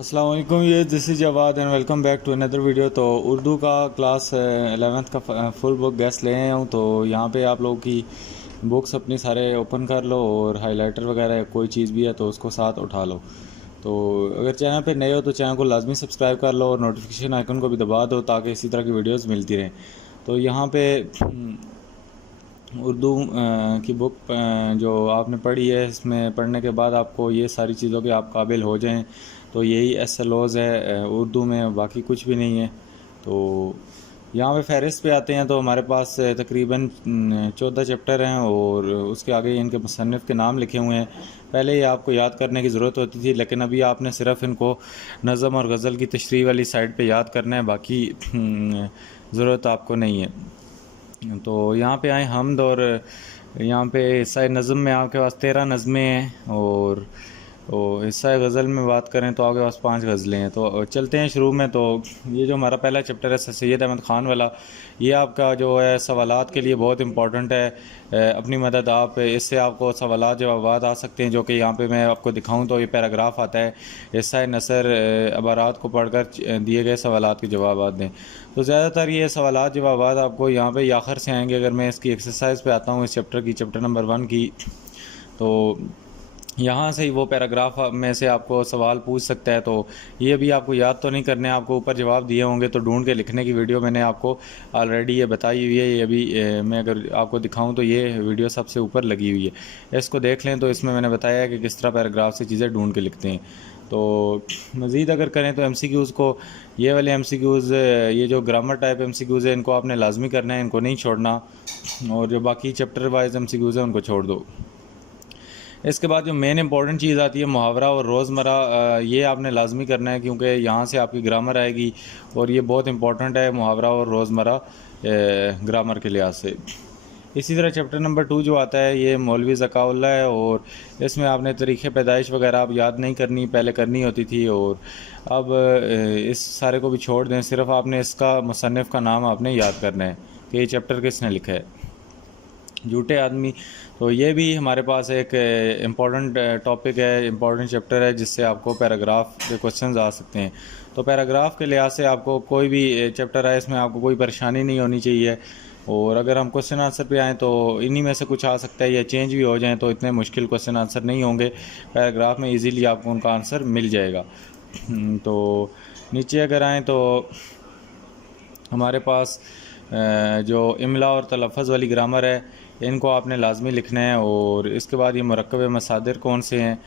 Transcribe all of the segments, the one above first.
अस्सलाम वालेकुम, ये this is Jawad and welcome back to another video. तो उर्दू का क्लास 11th का फुल बुक गेस्ट ले आया हूँ। तो यहाँ पे आप लोगों की बुक्स अपनी सारे ओपन कर लो और हाइलाइटर वगैरह कोई चीज़ भी है तो उसको साथ उठा लो। तो अगर चैनल पे नए हो तो चैनल को लाजमी सब्सक्राइब कर लो और नोटिफिकेशन आइकन को भी दबा दो ताकि इसी तरह की वीडियोज़ मिलती रहें। तो यहाँ पे उर्दू की बुक जो आपने पढ़ी है, इसमें पढ़ने के बाद आपको ये सारी चीज़ों के आप काबिल हो जाएं तो यही एसएलओज़ है उर्दू में, बाकी कुछ भी नहीं है। तो यहाँ पे फ़हरिस्त पे आते हैं तो हमारे पास तकरीबन 14 चैप्टर हैं और उसके आगे इनके मुसन्निफ़ के नाम लिखे हुए हैं। पहले ये आपको याद करने की ज़रूरत होती थी, लेकिन अभी आपने सिर्फ़ इनको नज़म और गज़ल की तशरीह वाली साइड पे याद करना है, बाकी ज़रूरत आपको नहीं है। तो यहाँ पे आए हमद, और यहाँ पे हिस्सा नज़म में आपके पास 13 नज़में हैं और हिस्सा गज़ल में बात करें तो आपके पास 5 गज़लें हैं। तो चलते हैं शुरू में। तो ये जो हमारा पहला चैप्टर है सैयद अहमद ख़ान वाला, ये आपका जो है सवालात के लिए बहुत इंपॉर्टेंट है। अपनी मदद आप इससे आपको सवालात जवाबात आ सकते हैं, जो कि यहाँ पे मैं आपको दिखाऊं तो ये पैराग्राफ आता है, हिस्सा नसर अबारात को पढ़कर दिए गए सवालात के जवाब दें। तो ज़्यादातर ये सवालात जवाबात आपको यहाँ पे आखिर से आएंगे। अगर मैं इसकी एक्सरसाइज पे आता हूँ इस चैप्टर की, चैप्टर नंबर 1 की, तो यहाँ से ही वो पैराग्राफ में से आपको सवाल पूछ सकता है। तो ये भी आपको याद तो नहीं करने, आपको ऊपर जवाब दिए होंगे तो ढूंढ के लिखने की वीडियो मैंने आपको ऑलरेडी ये बताई हुई है। ये अभी मैं अगर आपको दिखाऊं तो ये वीडियो सबसे ऊपर लगी हुई है, इसको देख लें। तो इसमें मैंने बताया है कि किस तरह पैराग्राफ से चीज़ें ढूंढ के लिखते हैं। तो मज़ीद अगर करें तो MCQs को, ये वाले MCQs, ये जो ग्रामर टाइप MCQs है, इनको आपने लाजमी करना है, इनको नहीं छोड़ना। और जो बाकी चैप्टर वाइज MCQs हैं उनको छोड़ दो। इसके बाद जो मेन इंपॉर्टेंट चीज़ आती है मुहावरा और रोज़मर्रा, ये आपने लाजमी करना है क्योंकि यहाँ से आपकी ग्रामर आएगी और ये बहुत इंपॉर्टेंट है मुहावरा और रोज़मर्रा ग्रामर के लिहाज से। इसी तरह चैप्टर नंबर 2 जो आता है ये मौलवी ज़काउल्ला है और इसमें आपने तरीक़े पैदाइश वगैरह आप याद नहीं करनी, पहले करनी होती थी, और अब इस सारे को भी छोड़ दें, सिर्फ़ आपने इसका मुसन्निफ़ का नाम आपने याद करना है कि ये चैप्टर किसने लिखा है। झूठे आदमी, तो ये भी हमारे पास एक इम्पॉर्टेंट टॉपिक है, इम्पॉर्टेंट चैप्टर है, जिससे आपको पैराग्राफ के क्वेश्चंस आ सकते हैं। तो पैराग्राफ के लिहाज से आपको कोई भी चैप्टर है इसमें आपको कोई परेशानी नहीं होनी चाहिए। और अगर हम क्वेश्चन आंसर पे आएँ तो इन्हीं में से कुछ आ सकता है या चेंज भी हो जाएँ, तो इतने मुश्किल क्वेश्चन आंसर नहीं होंगे। पैराग्राफ में ईज़िली आपको उनका आंसर मिल जाएगा। तो नीचे अगर आएँ तो हमारे पास जो इमला और तलफ़्फ़ुज़ वाली ग्रामर है, इनको आपने लाजमी लिखना है। और इसके बाद ये मुरक्कब मसादिर कौन से हैं,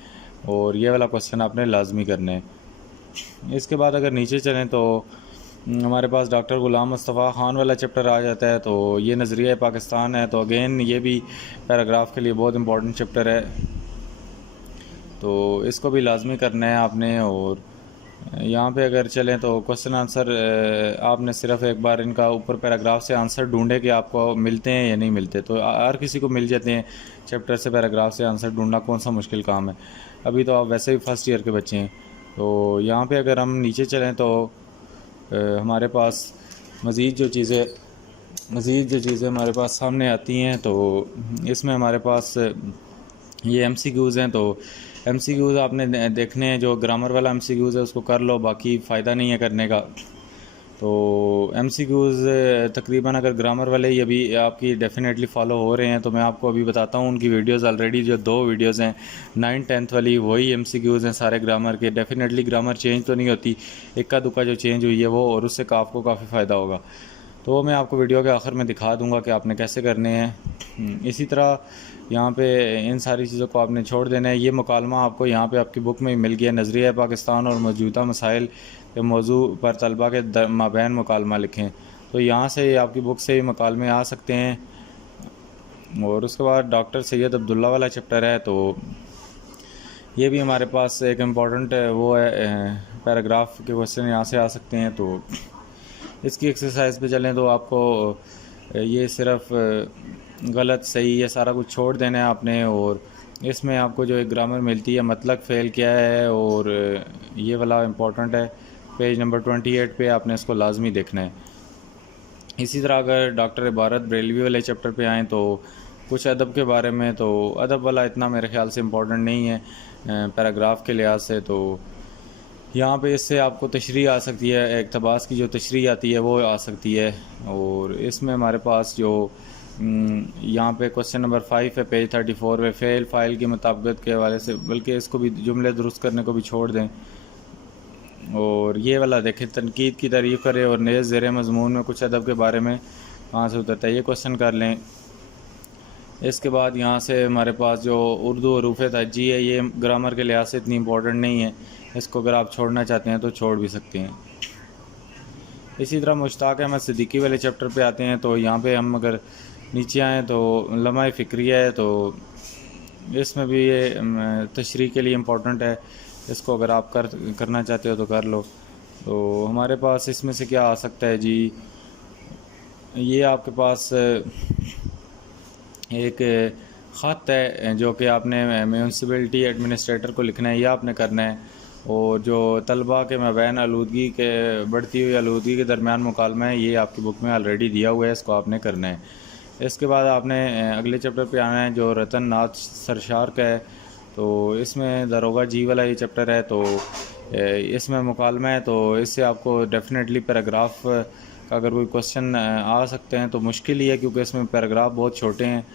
और ये वाला क्वेश्चन आपने लाजमी करना है। इसके बाद अगर नीचे चलें तो हमारे पास डॉक्टर ग़ुलाम मुस्तफ़ा ख़ान वाला चैप्टर आ जाता है। तो ये नज़रिया पाकिस्तान है, तो अगेन ये भी पैराग्राफ के लिए बहुत इंपॉर्टेंट चैप्टर है, तो इसको भी लाजमी करना है आपने। और यहाँ पे अगर चलें तो क्वेश्चन आंसर आपने सिर्फ एक बार इनका ऊपर पैराग्राफ से आंसर ढूंढे कि आपको मिलते हैं या नहीं मिलते। तो हर किसी को मिल जाते हैं, चैप्टर से पैराग्राफ से आंसर ढूंढना कौन सा मुश्किल काम है। अभी तो आप वैसे भी फर्स्ट ईयर के बच्चे हैं। तो यहाँ पे अगर हम नीचे चलें तो हमारे पास मज़ीद जो चीज़ें हमारे पास सामने आती हैं, तो इसमें हमारे पास ये MCQs हैं। तो MCQs आपने देखने हैं, जो ग्रामर वाला MCQs है उसको कर लो, बाकी फ़ायदा नहीं है करने का। तो MCQs तकरीबन अगर ग्रामर वाले ही अभी आपकी डेफिनेटली फ़ॉलो हो रहे हैं तो मैं आपको अभी बताता हूँ उनकी वीडियोज़ ऑलरेडी जो 2 वीडियोज़ हैं 9th 10th वाली, वही MCQs हैं सारे ग्रामर के। डेफिनेटली ग्रामर चेंज तो नहीं होती, इक्का दुक्का जो चेंज हुई है वो, और उससे आपको काफ़ी फ़ायदा होगा। तो मैं आपको वीडियो के आखिर में दिखा दूंगा कि आपने कैसे करने हैं। इसी तरह यहाँ पे इन सारी चीज़ों को आपने छोड़ देना है। ये मुकालमा आपको यहाँ पे आपकी बुक में मिल गया, नज़रिया पाकिस्तान और मौजूदा मसाइल के मौजू पर तलबा के माबैन मुकालमा लिखें। तो यहाँ से आपकी बुक से मुकालमे आ सकते हैं। और उसके बाद डॉक्टर सैयद अब्दुल्ला वाला चैप्टर है, तो ये भी हमारे पास एक इम्पॉर्टेंट वो है, पैराग्राफ के क्वेश्चन यहाँ से आ सकते हैं। तो इसकी एक्सरसाइज पे चलें तो आपको ये सिर्फ गलत सही ये सारा कुछ छोड़ देना है आपने। और इसमें आपको जो एक ग्रामर मिलती है, मतलब फ़ेल क्या है, और ये वाला इम्पोर्टेंट है, पेज नंबर 28 पे आपने इसको लाजमी देखना है। इसी तरह अगर डॉक्टर इबारत बरेलवी वाले चैप्टर पे आएँ तो कुछ अदब के बारे में, तो अदब वाला इतना मेरे ख्याल से इम्पोर्टेंट नहीं है पैराग्राफ के लिहाज से। तो यहाँ पे इससे आपको तशरीह आ सकती है, इक़्तिबास की जो तशरीह आती है वो आ सकती है। और इसमें हमारे पास जो यहाँ पे क्वेश्चन नंबर 5 है पेज 34 पे, फ़ेल फ़ाइल की मुताबिकत के हवाले से, बल्कि इसको भी जुमले दुरुस्त करने को भी छोड़ दें। और ये वाला देखें, तनकीद की तारीफ़ करें और नए ज़ेर मज़मून में कुछ अदब के बारे में कहाँ से उतरता है, ये क्वेश्चन कर लें। इसके बाद यहाँ से हमारे पास जो उर्दू हरूफ तहज्जी है, ये ग्रामर के लिहाज से इतनी इम्पोर्टेंट नहीं है, इसको अगर आप छोड़ना चाहते हैं तो छोड़ भी सकते हैं। इसी तरह मुश्ताक अहमद सिद्दीकी वाले चैप्टर पे आते हैं, तो यहाँ पे हम अगर नीचे आएँ तो लम्हा फ़िक्रिया है, तो इसमें भी ये तशरीह के लिए इम्पोर्टेंट है, इसको अगर आप करना चाहते हो तो कर लो। तो हमारे पास इसमें से क्या आ सकता है जी, ये आपके पास एक ख़त है जो कि आपने म्यूनसिपलिटी एडमिनिस्ट्रेटर को लिखना है, यह आपने करना है। और जो तलबा के मबैन आलूदगी के बढ़ती हुई आलूदगी के दरमियान मुकालमा है, ये आपकी बुक में ऑलरेडी दिया हुआ है, इसको आपने करना है। इसके बाद आपने अगले चैप्टर पे आना है जो रतन नाथ सरशार का है, तो इसमें दरोगा जी वाला ये चैप्टर है। तो इसमें मुकालमा है, तो इससे आपको डेफिनेटली पैराग्राफ का अगर कोई क्वेश्चन आ सकते हैं तो मुश्किल ही है, क्योंकि इसमें पैराग्राफ बहुत छोटे हैं।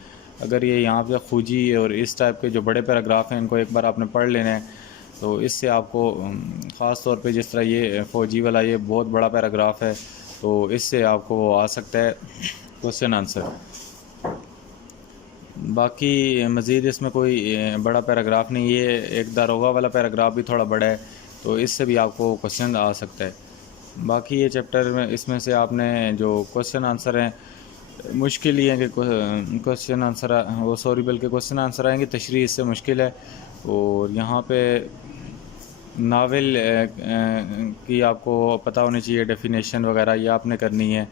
अगर ये यहाँ पे खूजी और इस टाइप के जो बड़े पैराग्राफ हैं, इनको एक बार आपने पढ़ लेना है, तो इससे आपको ख़ास तौर पे जिस तरह ये फ़ौजी वाला ये बहुत बड़ा पैराग्राफ है, तो इससे आपको आ सकता है क्वेश्चन आंसर। बाकी मज़ीद इसमें कोई बड़ा पैराग्राफ नहीं, ये एक दारोगा वाला पैराग्राफ भी थोड़ा बड़ा है, तो इससे भी आपको क्वेश्चन आ सकता है। बाकी ये चैप्टर में इसमें से आपने जो क्वेश्चन आंसर हैं, मुश्किल ही है कि क्वेश्चन आंसर वो सॉरी बल्कि क्वेश्चन आंसर आएंगे, तशरीह इससे मुश्किल है। और यहाँ पे नावल की आपको पता होनी चाहिए, डेफिनेशन वगैरह ये आपने करनी है।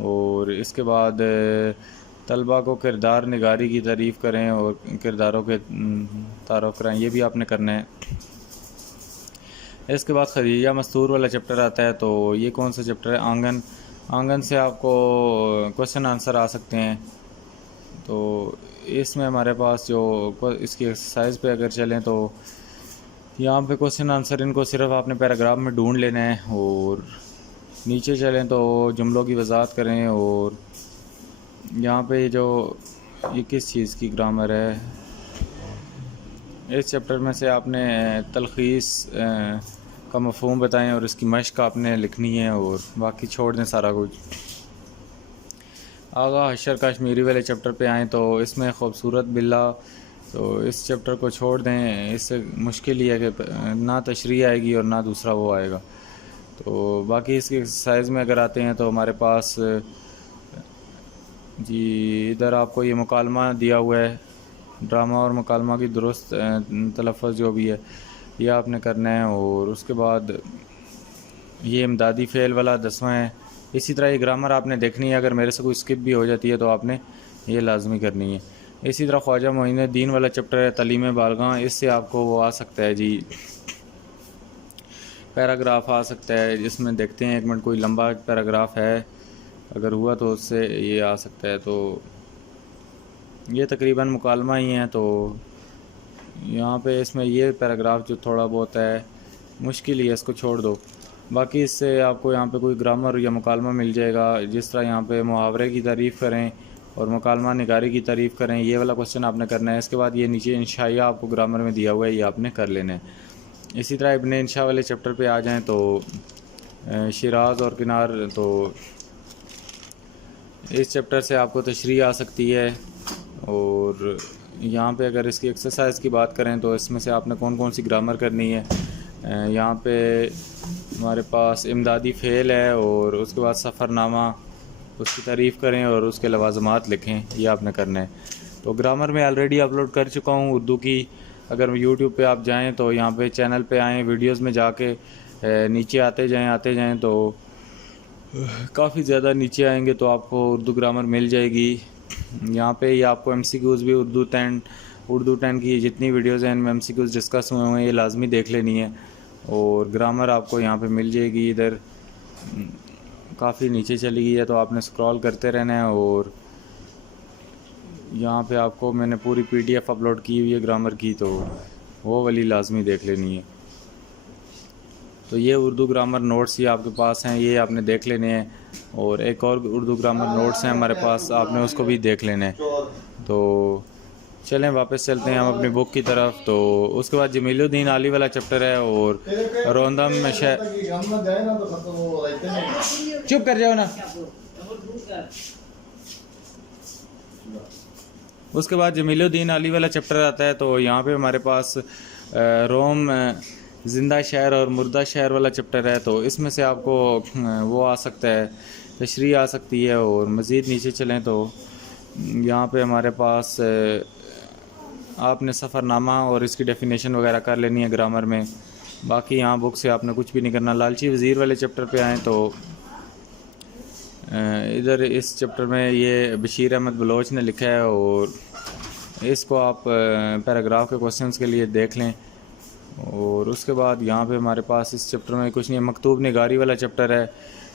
और इसके बाद तलबा को किरदार निगारी की तारीफ़ करें और किरदारों के तारुफ कराएँ, ये भी आपने करना है। इसके बाद खदीजा मस्तूर वाला चैप्टर आता है, तो ये कौन सा चैप्टर है, आंगन। आंगन से आपको क्वेश्चन आंसर आ सकते हैं। तो इसमें हमारे पास जो इसकी एक्सरसाइज पे अगर चलें, तो यहाँ पे क्वेश्चन आंसर इनको सिर्फ आपने पैराग्राफ में ढूंढ लेना है। और नीचे चलें तो जुमलों की वजाहत करें। और यहाँ पे जो ये किस चीज़ की ग्रामर है, इस चैप्टर में से आपने तलखीस का मफ़हूम बताएं और इसकी मश्क आपने लिखनी है, और बाकी छोड़ दें सारा कुछ। आगा हशर कश्मीरी वाले चैप्टर पे आएँ, तो इसमें खूबसूरत बिल्ला, तो इस चैप्टर को छोड़ दें, इससे मुश्किल ही है कि ना तशरीह आएगी और ना दूसरा वो आएगा। तो बाकी इसकी एक्सरसाइज में अगर आते हैं, तो हमारे पास जी इधर आपको ये मुकालमा दिया हुआ है, ड्रामा और मुकालमा की दुरुस्त तलफ़्फ़ुज़ जो भी है ये आपने करना है। और उसके बाद ये इमदादी फ़ेल वाला 10वां है। इसी तरह ये ग्रामर आपने देखनी है, अगर मेरे से कोई स्किप भी हो जाती है तो आपने ये लाजमी करनी है। इसी तरह ख्वाजा मोइनुद्दीन वाला चैप्टर है तालीम बालगां, इससे आपको वो आ सकता है जी, पैराग्राफ आ सकता है, जिसमें देखते हैं एक मिनट कोई लंबा पैराग्राफ है, अगर हुआ तो उससे ये आ सकता है। तो ये तकरीबन मुकालमा ही है, तो यहाँ पे इसमें ये पैराग्राफ जो थोड़ा बहुत है मुश्किल ही है, इसको छोड़ दो। बाकी इससे आपको यहाँ पे कोई ग्रामर या मुकालमा मिल जाएगा, जिस तरह यहाँ पे मुहावरे की तारीफ़ करें और मुकालमा निगारी की तारीफ़ करें, ये वाला क्वेश्चन आपने करना है। इसके बाद ये नीचे इंशाइया आपको ग्रामर में दिया हुआ है, ये आपने कर लेना है। इसी तरह इब्ने इंशा वाले चैप्टर पे आ जाएं, तो शिराज और किनार, तो इस चैप्टर से आपको तशरीह आ सकती है। और यहाँ पे अगर इसकी एक्सरसाइज की बात करें, तो इसमें से आपने कौन कौन सी ग्रामर करनी है, यहाँ पे हमारे पास इमदादी फ़ेल है, और उसके बाद सफ़रनामा, उसकी तारीफ़ करें और उसके लवाज़मात लिखें, ये आपने करना है। तो ग्रामर में ऑलरेडी अपलोड कर चुका हूँ उर्दू की, अगर यूट्यूब पे आप जाएं तो यहाँ पे चैनल पे आएँ, वीडियोस में जाके नीचे आते जाएं तो काफ़ी ज़्यादा नीचे आएंगे तो आपको उर्दू ग्रामर मिल जाएगी। यहाँ पे ये आपको MCQs भी उर्दू 10 की जितनी वीडियोज़ हैं इनमें MCQs डिस्कस हुए हैं, ये लाजमी देख लेनी है। और ग्रामर आपको यहाँ पे मिल जाएगी, इधर काफ़ी नीचे चली गई है, तो आपने स्क्रॉल करते रहना है। और यहाँ पे आपको मैंने पूरी PDF अपलोड की हुई है ग्रामर की, तो वो वाली लाजमी देख लेनी है। तो ये उर्दू ग्रामर नोट्स ये आपके पास हैं, ये आपने देख लेने हैं। और एक और उर्दू ग्रामर नोट्स हैं हमारे पास, आपने उसको भी देख लेना है। तो चलें वापस चलते हैं हम अपनी बुक की तरफ। तो उसके बाद जमीलुद्दीन आली वाला चैप्टर है और रोंदम में चुप कर जाओ ना। उसके बाद जमीलुद्दीन आली वाला चैप्टर आता है। तो यहाँ पे हमारे पास रोम ज़िंदा शहर और मुर्दा शहर वाला चैप्टर है। तो इसमें से आपको वो आ सकता है, तशरीह आ सकती है। और मज़ीद नीचे चलें तो यहाँ पे हमारे पास आपने सफ़रनामा और इसकी डेफिनेशन वगैरह कर लेनी है ग्रामर में। बाकी यहाँ बुक से आपने कुछ भी नहीं करना। लालची वज़ीर वाले चैप्टर पे आएँ तो इधर इस चैप्टर में ये बशीर अहमद बलोच ने लिखा है और इसको आप पैराग्राफ के क्वेश्चंस के लिए देख लें। और उसके बाद यहाँ पे हमारे पास इस चैप्टर में कुछ नहीं है। मकतूब निगारी वाला चैप्टर है,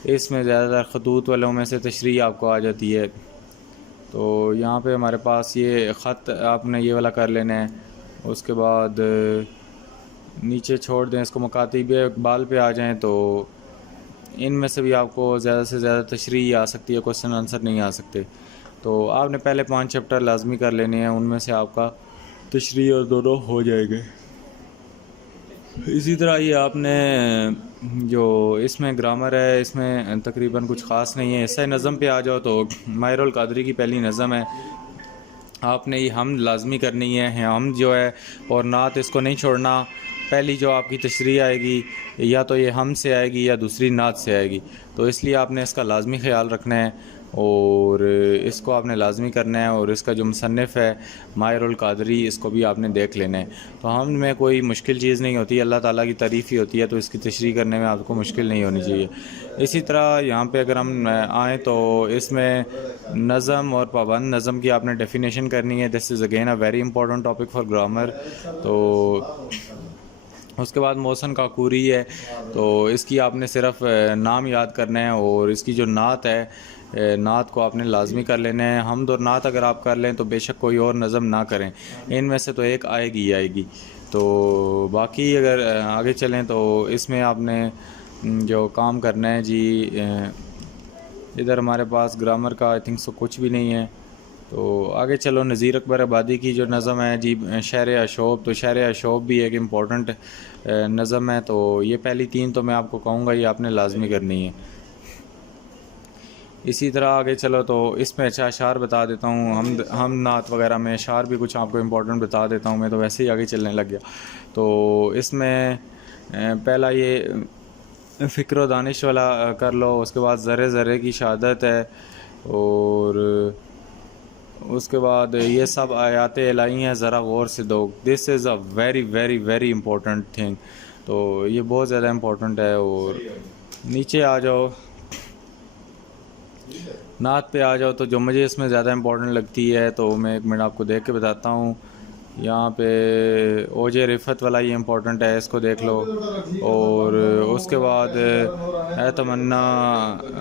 इसमें ज़्यादातर खतूत वालों में से तशरीह आपको आ जाती है। तो यहाँ पे हमारे पास ये ख़त आपने ये वाला कर लेना है। उसके बाद नीचे छोड़ दें इसको, मकातिब इकबाल पे आ जाएं तो इनमें से भी आपको ज़्यादा से ज़्यादा तशरीह आ सकती है, क्वेश्चन आंसर नहीं आ सकते। तो आपने पहले 5 चैप्टर लाजमी कर लेने हैं, उनमें से आपका तशरीह और दोनों हो जाएंगे। इसी तरह ये आपने जो इसमें ग्रामर है इसमें तकरीबन कुछ ख़ास नहीं है। इससे नज़म पे आ जाओ तो माहिरुल कादरी की पहली नज़म है, आपने ये हम लाजमी करनी है। हम जो है और नात इसको नहीं छोड़ना। पहली जो आपकी तशरीह आएगी या तो ये हम से आएगी या दूसरी नात से आएगी, तो इसलिए आपने इसका लाजमी ख्याल रखना है और इसको आपने लाजमी करना है। और इसका जो मुसन्निफ़ है माहिरुल कादरी, इसको भी आपने देख लेना है। तो हम में कोई मुश्किल चीज़ नहीं होती, अल्लाह ताला की तारीफ़ ही होती है, तो इसकी तशरीह करने में आपको मुश्किल नहीं होनी चाहिए। इसी तरह यहाँ पे अगर हम आएँ तो इसमें नज़म और पाबंद नज़म की आपने डेफिनेशन करनी है। This is again a very important topic for grammar. तो उसके बाद मौसन काकूरी है, तो इसकी आपने सिर्फ नाम याद करना है और इसकी जो नात है नात को आपने लाजमी कर लेना है। हमद और नात अगर आप कर लें तो बेशक कोई और नज़म ना करें, इनमें से तो एक आएगी ही आएगी। तो बाकी अगर आगे चलें तो इसमें आपने जो काम करना है जी, इधर हमारे पास ग्रामर का आई थिंक सो कुछ भी नहीं है। तो आगे चलो, नज़ीर अकबर आबादी की जो नज़म है जी शहर अशोब, तो शहर अशोब भी एक इम्पॉर्टेंट नज़म है। तो ये पहली 3 तो मैं आपको कहूँगा ये आपने लाजमी करनी है। इसी तरह आगे चलो तो इसमें अच्छा अशार बता देता हूँ, हम नात वगैरह में अशार भी कुछ आपको इम्पोर्टेंट बता देता हूँ। मैं तो वैसे ही आगे चलने लग गया। तो इसमें पहला ये फ़िक्र दानिश वाला कर लो। उसके बाद ज़रे ज़रे की शहादत है और उसके बाद ये सब आयात इलाही हैं, ज़रा गौर से दो। This is a very very very important thing. तो ये बहुत ज़्यादा इम्पोर्टेंट है। और नीचे आ जाओ, नात पे आ जाओ, तो जो मुझे इसमें ज़्यादा इम्पोर्टेंट लगती है तो मैं एक मिनट आपको देख के बताता हूँ। यहाँ पे ओजे रिफ़त वाला ये इम्पोर्टेंट है, इसको देख लो। और उसके बाद है तमन्ना,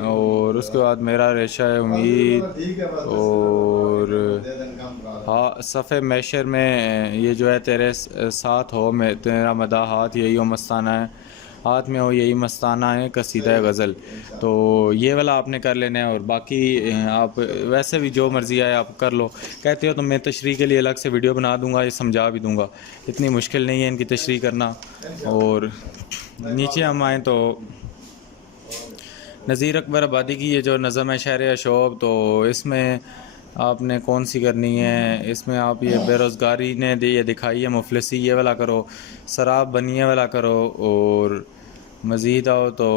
और उसके बाद मेरा रेशा है उम्मीद, और हाँ सफ़े मैशर में ये जो है तेरे साथ हो मैं तेरा मदा हाथ यही हो मस्ताना है, हाथ में हो यही मस्ताना है कसीदा गज़ल। तो ये वाला आपने कर लेना है। और बाकी आप वैसे भी जो मर्ज़ी आए आप कर लो। कहते हो तो मैं तशरीह के लिए अलग से वीडियो बना दूंगा, ये समझा भी दूंगा, इतनी मुश्किल नहीं है इनकी तशरीह करना। और नीचे हम आएँ तो नज़ीर अकबर आबादी की ये जो नज़म है शहर अशोब, तो इसमें आपने कौन सी करनी है, इसमें आप ये बेरोज़गारी ने ये दिखाई है मुफलिसी, ये वाला करो। शराब बनिए वाला करो। और मज़ीद आओ तो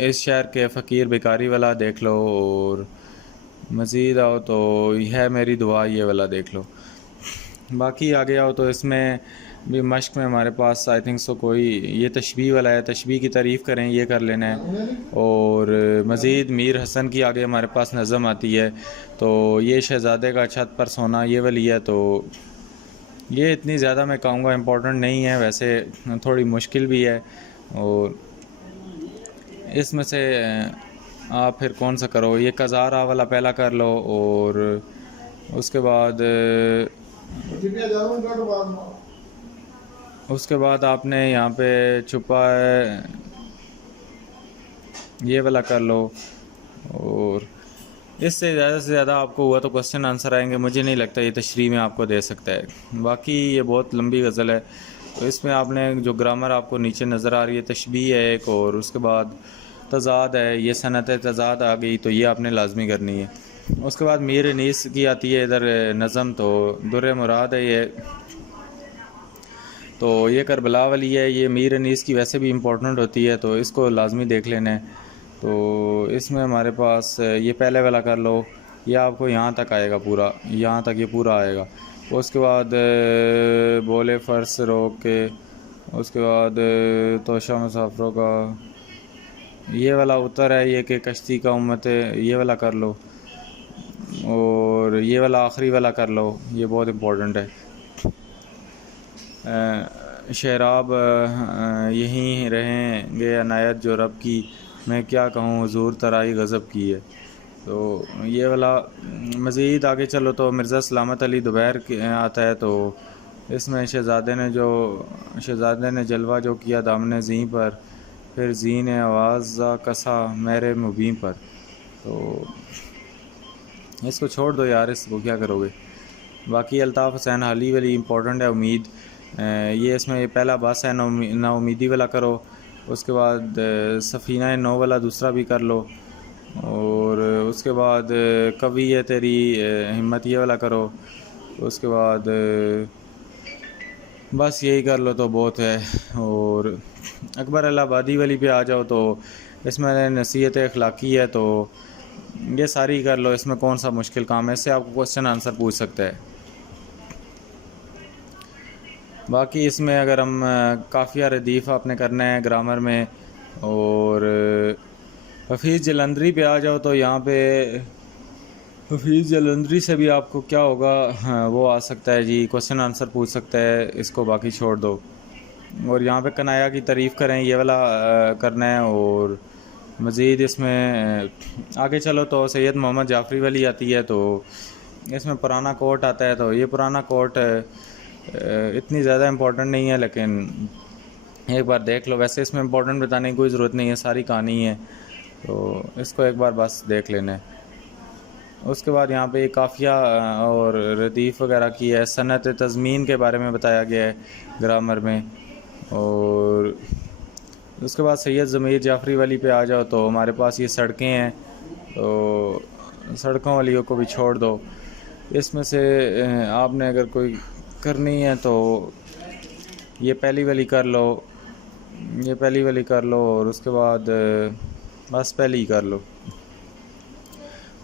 इस शहर के फ़कीर बेकारी वाला देख लो। और मज़ीद आओ तो यह है मेरी दुआ ये वाला देख लो। बाकी आगे आओ तो इसमें भी मश्क में हमारे पास आई थिंक सो कोई ये तशबीह वाला है, तशबीह की तारीफ़ करें ये कर लेना है। और मज़ीद मीर हसन की आगे हमारे पास नज़म आती है, तो ये शहज़ादे का छत पर सोना ये वाली है। तो ये इतनी ज़्यादा मैं कहूँगा इम्पोर्टेंट नहीं है, वैसे थोड़ी मुश्किल भी है। और इसमें से आप फिर कौन सा करो, ये कज़ारा वाला पहला कर लो। और उसके बाद उसके बाद आपने यहाँ पे छुपा है ये वाला कर लो। और इससे ज़्यादा से ज़्यादा आपको हुआ तो क्वेश्चन आंसर आएंगे, मुझे नहीं लगता ये तशरीह में आपको दे सकता है। बाकी ये बहुत लंबी गज़ल है, तो इसमें आपने जो ग्रामर आपको नीचे नज़र आ रही है, तशबीह है एक, और उसके बाद तज़ाद है, ये सनत तज़ाद आ गई तो ये आपने लाजमी करनी है। उसके बाद मीर अनीस की आती है इधर नज़म, तो दुर्र मुराद है ये, तो ये करबला वाली है। ये मीर अनीस की वैसे भी इम्पोर्टेंट होती है, तो इसको लाजमी देख लेना है। तो इसमें हमारे पास ये पहले वाला कर लो, ये आपको यहाँ तक आएगा पूरा, यहाँ तक ये पूरा आएगा। उसके बाद बोले फ़र्श रोक के, उसके बाद तोशा मुसाफरों का ये वाला उत्तर है ये कि कश्ती का उम्मत है, ये वाला कर लो। और ये वाला आखिरी वाला कर लो, ये बहुत इम्पोर्टेंट है। शराब यहीं रहेंगे अनायत जो रब की, मैं क्या कहूँ हुजूर तराई गज़ब की है। तो ये वाला मज़ीद आगे चलो तो मिर्ज़ा सलामत अली दुबैर आता है, तो इसमें शहज़ादे ने जलवा जो किया दामने ज़ीं पर, फिर ज़ीं ने आवाज़ कसा मेरे मुबीन पर। तो इसको छोड़ दो यार, इसको क्या करोगे। बाकी अल्ताफ़ हुसैन हाली वाली इम्पोर्टेंट है उम्मीद, ये इसमें ये पहला बस है, ना उम्मीदी वाला करो। उसके बाद सफ़ीना नौ वाला दूसरा भी कर लो। और उसके बाद कभी है तेरी हिम्मत ये वाला करो। उसके बाद बस यही कर लो तो बहुत है। और अकबर इलाहाबादी वाली पे आ जाओ, तो इसमें नसीहत अखलाकी है, तो ये सारी कर लो। इसमें कौन सा मुश्किल काम है, इससे आपको क्वेश्चन आंसर पूछ सकते हैं। बाकी इसमें अगर हम काफ़िया रदीफ़ आपने करना है ग्रामर में, और हफीज़ जलंधरी पे आ जाओ, तो यहाँ पे हफीज़ जलंधरी से भी आपको क्या होगा, हाँ, वो आ सकता है जी, क्वेश्चन आंसर पूछ सकता है। इसको बाकी छोड़ दो। और यहाँ पे कनाया की तारीफ़ करें, ये वाला करना है। और मज़ीद इसमें आगे चलो तो सैयद मोहम्मद जाफ़री वाली आती है, तो इसमें पुराना कोट आता है। तो ये पुराना कोट इतनी ज़्यादा इम्पोर्टेंट नहीं है, लेकिन एक बार देख लो। वैसे इसमें इम्पोर्टेंट बताने की कोई ज़रूरत नहीं है, सारी कहानी है, तो इसको एक बार बस देख लेना है। उसके बाद यहाँ पे काफ़िया और रदीफ़ वगैरह की है। सनत तज़मीन के बारे में बताया गया है ग्रामर में। और उसके बाद सैयद ज़मीर जाफ़री वाली पे आ जाओ, तो हमारे पास ये सड़कें हैं, तो सड़कों वालियों को भी छोड़ दो। इसमें से आपने अगर कोई करनी है तो ये पहली वाली कर लो, ये पहली वाली कर लो, और उसके बाद बस पहली ही कर लो।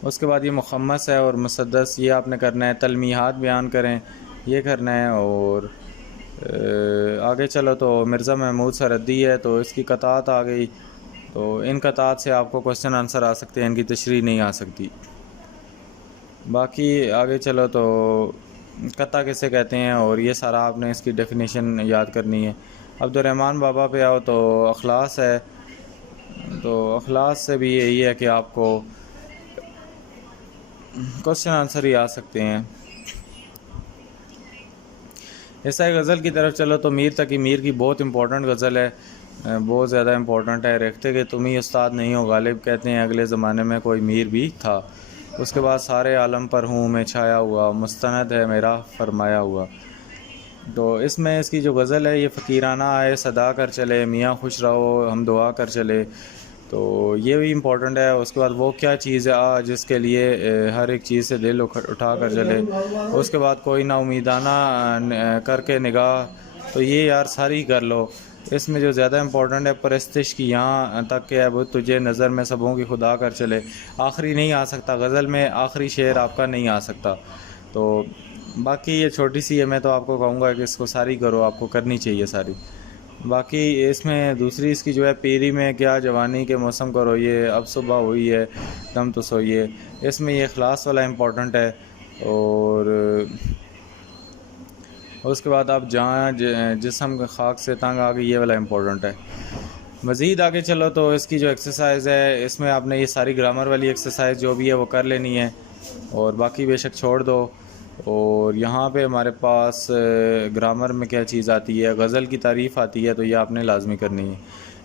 उसके बाद ये मुखम्मस है और मुसद्दस, ये आपने करना है। तलमीहात बयान करें, ये करना है। और आगे चलो तो मिर्ज़ा महमूद सरहदी है, तो इसकी कतात आ गई, तो इन कतात से आपको क्वेश्चन आंसर आ सकते हैं, इनकी तशरीह नहीं आ सकती। बाकी आगे चलो तो कता किसे कहते हैं, और ये सारा आपने इसकी डेफिनेशन याद करनी है। अब्दुर्रहमान बाबा पे आओ, तो अखलास है, तो अखलास से भी यही है कि आपको क्वेश्चन आंसर ही आ सकते हैं। ऐसा ही गज़ल की तरफ चलो तो मीर तकी मीर की बहुत इंपॉर्टेंट गज़ल है, बहुत ज़्यादा इंपॉर्टेंट है। रेखते कि तुम ही उस्ताद नहीं हो गालिब, कहते हैं अगले ज़माने में कोई मीर भी था। उसके बाद सारे आलम पर हूँ मैं छाया हुआ, मुस्तनद है मेरा फरमाया हुआ। तो इसमें इसकी जो गज़ल है ये फ़कीराना है, सदा कर चले मियाँ खुश रहो हम दुआ कर चले, तो ये भी इम्पोर्टेंट है। उसके बाद वो क्या चीज़ है जिसके लिए हर एक चीज़ से दिल उठा कर चले। उसके बाद कोई ना उम्मीदाना करके निगाह, तो ये यार सारी कर लो। इसमें जो ज़्यादा इम्पोर्टेंट है परस्तिश की, यहाँ तक के अब तुझे नज़र में सबों की खुदा कर चले। आखिरी नहीं आ सकता गज़ल में, आखिरी शेर आपका नहीं आ सकता। तो बाकी ये छोटी सी है, मैं तो आपको कहूँगा कि इसको सारी करो, आपको करनी चाहिए सारी। बाकी इसमें दूसरी इसकी जो है पीरी में क्या जवानी के मौसम को रोइए, अब सुबह हुई है दम तो सोइए, इसमें ये इखलास वाला इम्पोर्टेंट है। और उसके बाद आप जहाँ जिस्म खाक से तंग आ गई, ये वाला इम्पोर्टेंट है। मज़ीद आगे चलो तो इसकी जो एक्सरसाइज़ है, इसमें आपने ये सारी ग्रामर वाली एक्सरसाइज जो भी है वो कर लेनी है, और बाकी बेशक छोड़ दो। और यहाँ पे हमारे पास ग्रामर में क्या चीज़ आती है, गज़ल की तारीफ़ आती है, तो ये आपने लाजमी करनी है।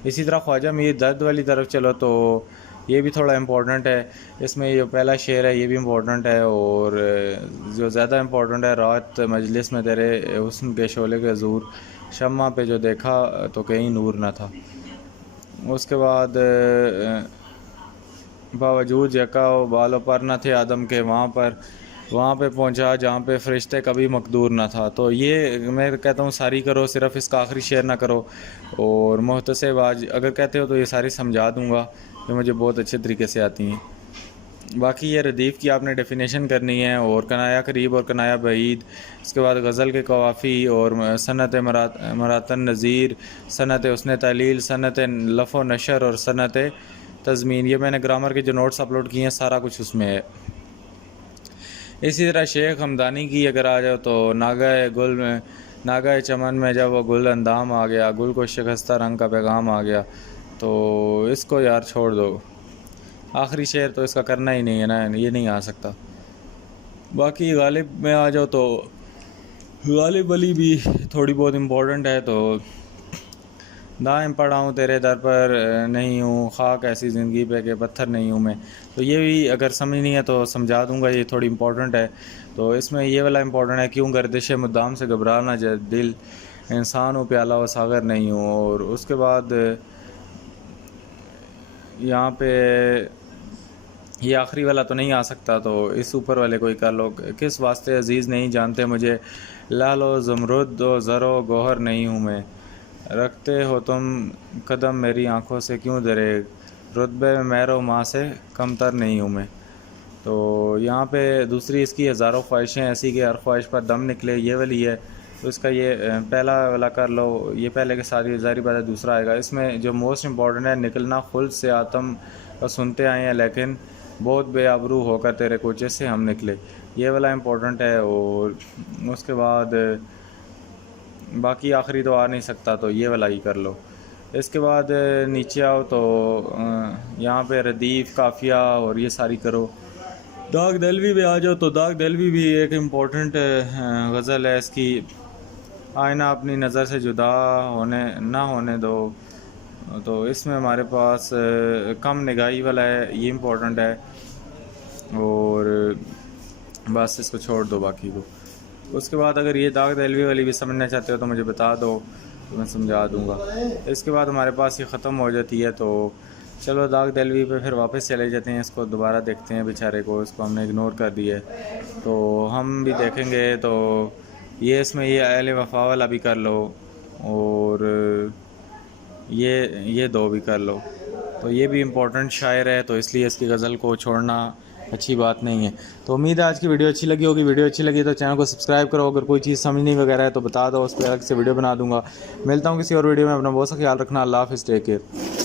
इसी तरह ख्वाजा मीर दर्द वाली तरफ चलो तो ये भी थोड़ा इम्पोर्टेंट है। इसमें जो पहला शेर है ये भी इम्पोर्टेंट है, और जो ज़्यादा इम्पोर्टेंट है, रात मजलिस में तेरे हुस्न के शोले के ज़ूर, शम्मा पे जो देखा तो कहीं नूर ना था। उसके बाद बावजूद यका बालों पर न थे आदम के, वहाँ पे पहुँचा जहाँ पे फ़रिश्ते कभी मकदूर ना था। तो ये मैं कहता हूँ सारी करो, सिर्फ़ इसका आखिरी शेर ना करो। और मुहतसिब आज अगर कहते हो तो ये सारी समझा दूँगा, जो मुझे बहुत अच्छे तरीके से आती हैं। बाकी ये रदीफ़ की आपने डेफिनेशन करनी है, और कनाया करीब और कनाया बईद, इसके बाद गज़ल के कवाफ़ी, और सनत मरातन नज़ीर, सनत उसने तलील, सनत लफ़ व नशर, और सनत तज़मीन। ये मैंने ग्रामर के जो नोट्स अपलोड किए हैं सारा कुछ उसमें है। इसी तरह शेख हमदानी की अगर आ जाओ तो नागाए चमन में जब वो गुल अंदाम आ गया, गुल को शिकस्ता रंग का पैगाम आ गया, तो इसको यार छोड़ दो। आखिरी शेर तो इसका करना ही नहीं है ना, ये नहीं आ सकता। बाकी गालिब में आ जाओ तो गालिब वाली भी थोड़ी बहुत इम्पोर्टेंट है। तो दाएं पड़ा हूँ तेरे दर पर नहीं हूँ, खाक ऐसी ज़िंदगी पे के पत्थर नहीं हूँ मैं। तो ये भी अगर समझ नहीं है तो समझा दूँगा, ये थोड़ी इम्पोर्टेंट है। तो इसमें ये वाला इम्पोर्टेंट है, क्यों गर्दिश मुद्दाम से घबराना दिल, इंसान हूँ प्याला व सागर नहीं हूँ। और उसके बाद यहाँ पे ये आखिरी वाला तो नहीं आ सकता, तो इस ऊपर वाले को ही कर लो। किस वास्ते अजीज़ नहीं जानते मुझे, लालो ज़मरुद व ज़रो गौहर नहीं हूँ मैं, रखते हो तुम कदम मेरी आंखों से क्यों दरेग, रुतबे में मेरो माँ से कमतर नहीं हूँ मैं। तो यहाँ पे दूसरी इसकी हज़ारों ख्वाहिशें ऐसी कि हर ख्वाहिश पर दम निकले, ये वाली है। तो इसका ये पहला वाला कर लो, ये पहले के साथ ज़ाहिर बात है दूसरा आएगा। इसमें जो मोस्ट इम्पॉर्टेंट है, निकलना खुल्द से आतम और सुनते आए हैं लेकिन बहुत बेआबरू होकर तेरे कोचे से हम निकले, ये वाला इम्पोर्टेंट है। और उसके बाद बाकी आखिरी तो आ नहीं सकता, तो ये वाला ही कर लो। इसके बाद नीचे आओ तो यहाँ पे रदीफ़, काफ़िया और ये सारी करो। दाग दलवी पे आ जाओ तो दाग दलवी भी एक इम्पोर्टेंट गज़ल है। इसकी आईना अपनी नज़र से जुदा ना होने दो, तो इसमें हमारे पास कम निगाही वाला है, ये इम्पोर्टेंट है। और बस इसको छोड़ दो बाकी को। उसके बाद अगर ये दाग दलवी वाली भी समझना चाहते हो तो मुझे बता दो, तो मैं समझा दूँगा। इसके बाद हमारे पास ये ख़त्म हो जाती है। तो चलो दाग दलवी पे फिर वापस चले जाते हैं, इसको दोबारा देखते हैं बेचारे को, इसको हमने इग्नोर कर दिया है। तो हम भी देखेंगे, तो ये इसमें ये अहले वफ़ा वाला भी कर लो, और ये दो भी कर लो। तो ये भी इम्पोर्टेंट शायर है, तो इसलिए इसकी गज़ल को छोड़ना अच्छी बात नहीं है। तो उम्मीद है आज की वीडियो अच्छी लगी होगी। वीडियो अच्छी लगी तो चैनल को सब्सक्राइब करो। अगर कोई चीज़ समझनी वगैरह है तो बता दो, उस पर अलग से वीडियो बना दूंगा। मिलता हूँ किसी और वीडियो में। अपना बहुत सा ख्याल रखना। अल्लाह हाफ़िज़, टेक केयर।